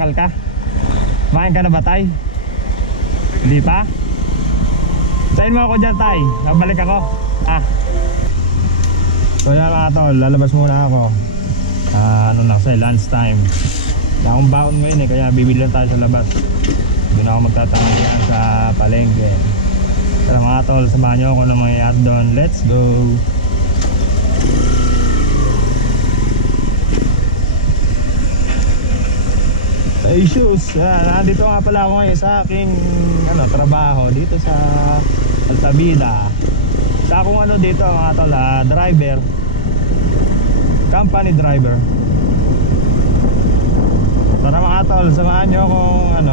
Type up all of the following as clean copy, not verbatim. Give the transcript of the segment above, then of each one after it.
Nangangalakal ka? Kumain ka na ba, tay? Hindi pa? Sayin mo ako dyan, tay. Nabalik ako. So yan mga tol, lalabas muna ako. Ano lang sa'yo, lunch time. Wala akong baon ngayon kaya bibili lang tayo sa labas. Doon ako magtatangian sa palengke. Pero mga tol, samahan nyo ako ng mangyayari doon. Let's go! Hey shoes, nandito nga pala ako ngayon sa aking trabaho dito sa Altabida. Sa akong dito mga tol, driver, company driver. Tara mga tol, samahan nyo akong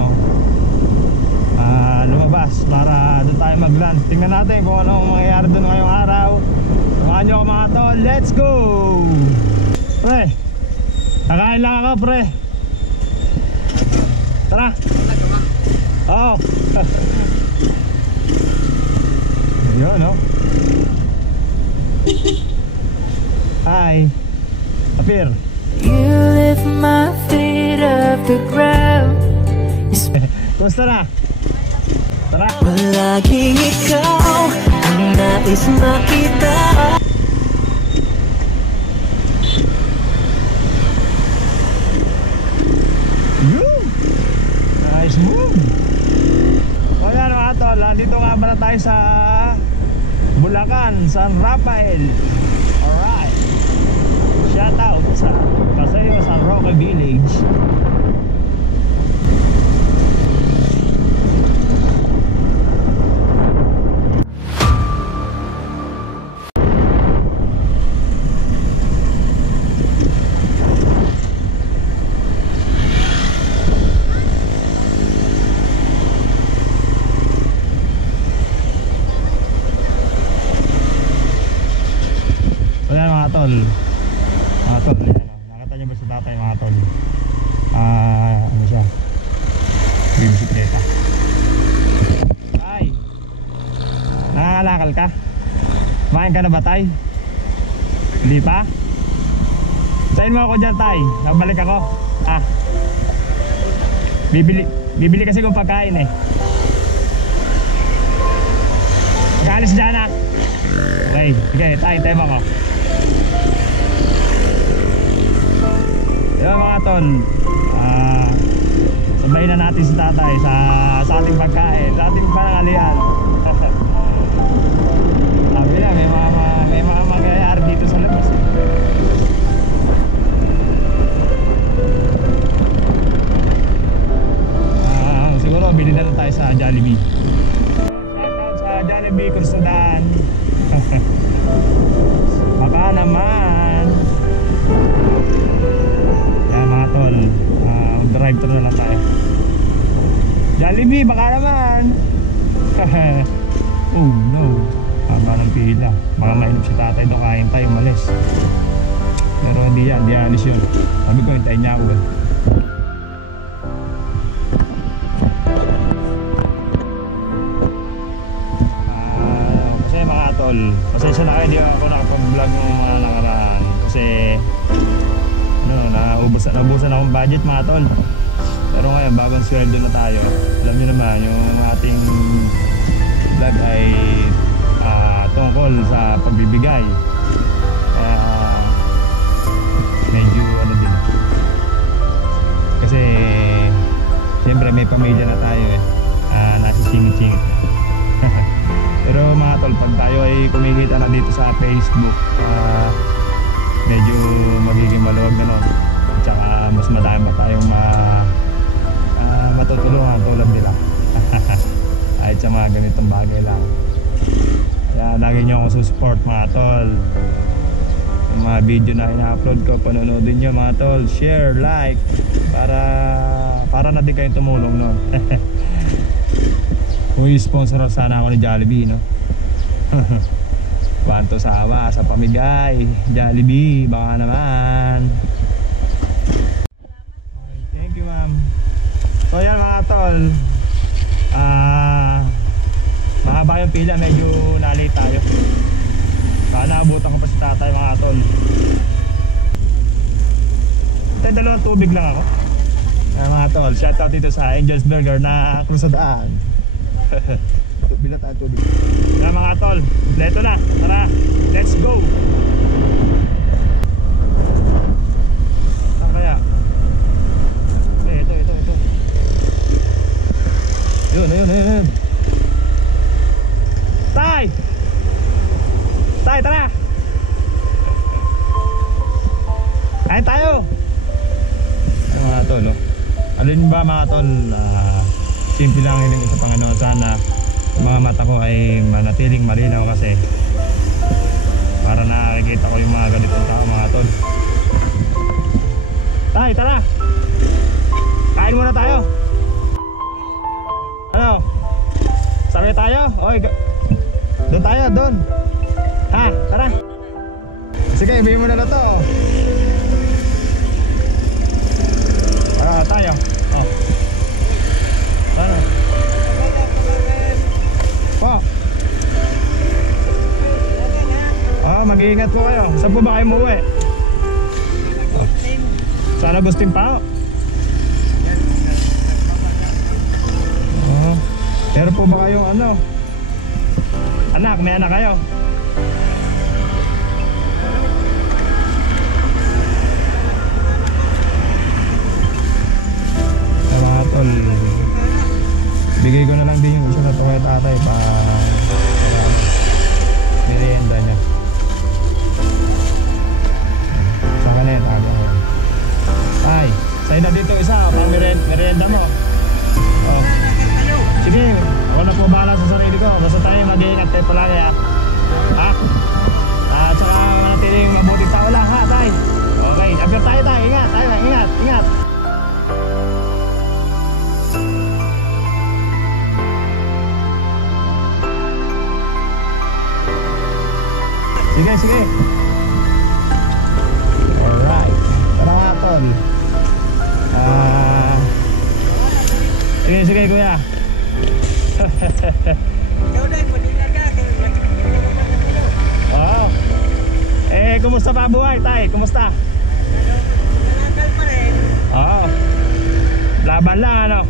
lumabas para doon tayo mag-lunch. Tingnan natin kung anong mangyayari doon ngayong araw. Samahan nyo ako mga tol, let's go! Pre, nakain lang ako pre. Tara. Oo. Yun, no? Hi. Appear. You lift my feet off the ground. Kumusta na? Tara. Palaging ikaw ang nais makita. Nice move. O yan mga tol, dito nga pala tayo sa Bulacan, San Rafael. Alright. Shout out sa Paseo San Roque Village. Mga tol, ayan, nakita nyo ba sa tatay mga tol? Ano siya? May bisikleta. Ay, nangangalakal ka? Kumain ka na ba, tay? Hindi pa? Sayin mo ako dyan, tay. Nabalik ako. Bibili kasi kong pagkain Kaalis dyan Okay, sige, tay, tayo mo ako. Diba mga tol, sabayin na natin si tatay sa ating pagkain, sa ating panangalian. Sabi na, may mga mangyayari dito sa labas. Siguro bilhin na tayo sa Jollibee. Shoutout sa Jollibee Kursudan. Baka naman. Drive thru na lang tayo. Jollibee, baka naman. Oh no, haba ng pila. Baka mainip si tatay doon, kain tayo, malis. Pero hindi yan, hindi alis yun. Sabi ko, hintayin niya ako Kasi mga tol, pasensya na kayo, hindi ako nakapag-vlog ng mga nakaraan. Kasi naubusan akong budget mga tol. Pero ngayon bagong sweldo na tayo. Alam nyo naman yung ating vlog ay tungkol sa pagbibigay. Kaya medyo din. Kasi siyempre may pamilya na tayo nasisingit-singit. Pero mga tol, pag tayo ay kumikita na dito sa Facebook, medyo magiging maluwag na nun. Tsaka mas madami pa tayong matutulungan tulad nila. Kahit sa mga ganitong bagay lang. Kaya lagi nyo akong susupport mga tol. Yung mga video na ina-upload ko, panonoodin nyo mga tol. Share, like, para na din kayong tumulong nun. Kung i-sponsor sana ako ni Jollibee, no? Wanto sawa sa pamigay, Jollibee, baka naman. Okay, thank you ma'am. So yan mga tol, mahaba yung pila, medyo nalate tayo. Sana abutan ko pa si tatay mga tol. Tay, dalawang tubig lang ako. Mga tol, shoutout dito sa Angel's Burger na krusadaan. Bilat ato dito. Mga tol, leto na. Tara, let's go. Saan kaya? Ito. Yun. Tay, tara. Ayun tayo. Ay, mga tol, oh. Alin ba mga tol? Simple lang yun ang isa Panginoon. Sana mga mata ko ay manatiling malinaw kasi para nakikita ko yung mga ganitong tao mga tol. Tay, tara. Kain muna tayo. Ano? Sabi tayo? Oy, doon tayo, doon. Ha, tara. Sige, ibigay mo na to. Tayo. Oh. Ano? Po. Mag-iingat po kayo. Saan po ba kayo umuwi? Sana Agustin pa. Pero po ba kayong ano? Anak, may anak kayo? Mga tol, bigay ko na lang din yung isa sa tuwa tatay pa merienda niya. Sa akin na yun, tago ko. Ay, sa'yo na dito isa, pang merienda mo. Oh. Sige, ako na po bahala sa sarili ko. Basta tayo mag-iingat kayo palagi ha. Ha? At saka manatiling mabuting tao lang ha, tay. Okay, apir tayo tay. Ingat, tayo, ingat. Sige. Alright. Tara nga tol. Sige kuya. Oo. Kumusta pa buhay tay? Kumusta? Nakakal pa rin. Oo. Laban lang ano?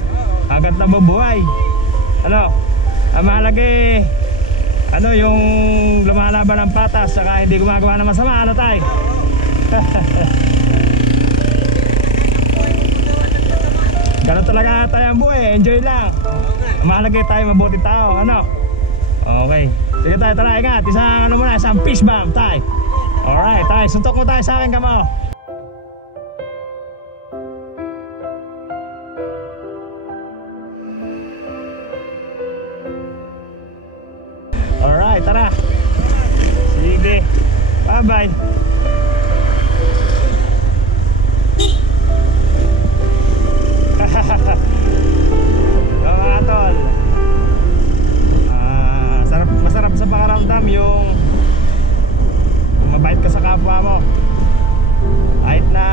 Agad na mabuhay. Ano? Ang mahalaga ano yung lumalaban ng patas saka hindi gumagawa ng masama, ano tay? Ganun talaga tayo ang buhay, enjoy lang. Mahalaga tayo mabuti tao, ano? Okay. Sige tayo, tara, ingat. Isang ano muna, isang fish bomb tayo. Alright, tayo, suntok mo tayo sa akin kamo. Alright, tara. Sige. Bye-bye. Mga tol, masarap sa pakiramdam yung mabait ka sa kapwa mo. Kahit na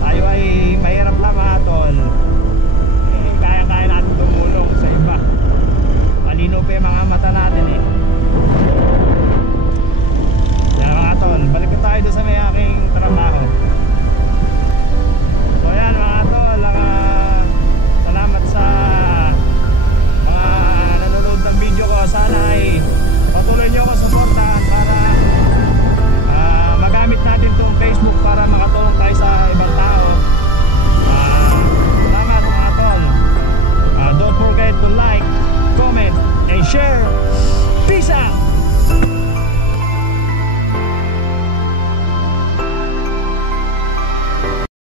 tayo ay mahirap lang mga tol, kaya-kaya natin tumulong sa iba. Malino pa yung mga mata natin Yan mga tol, balik tayo doon sa may aking trabaho.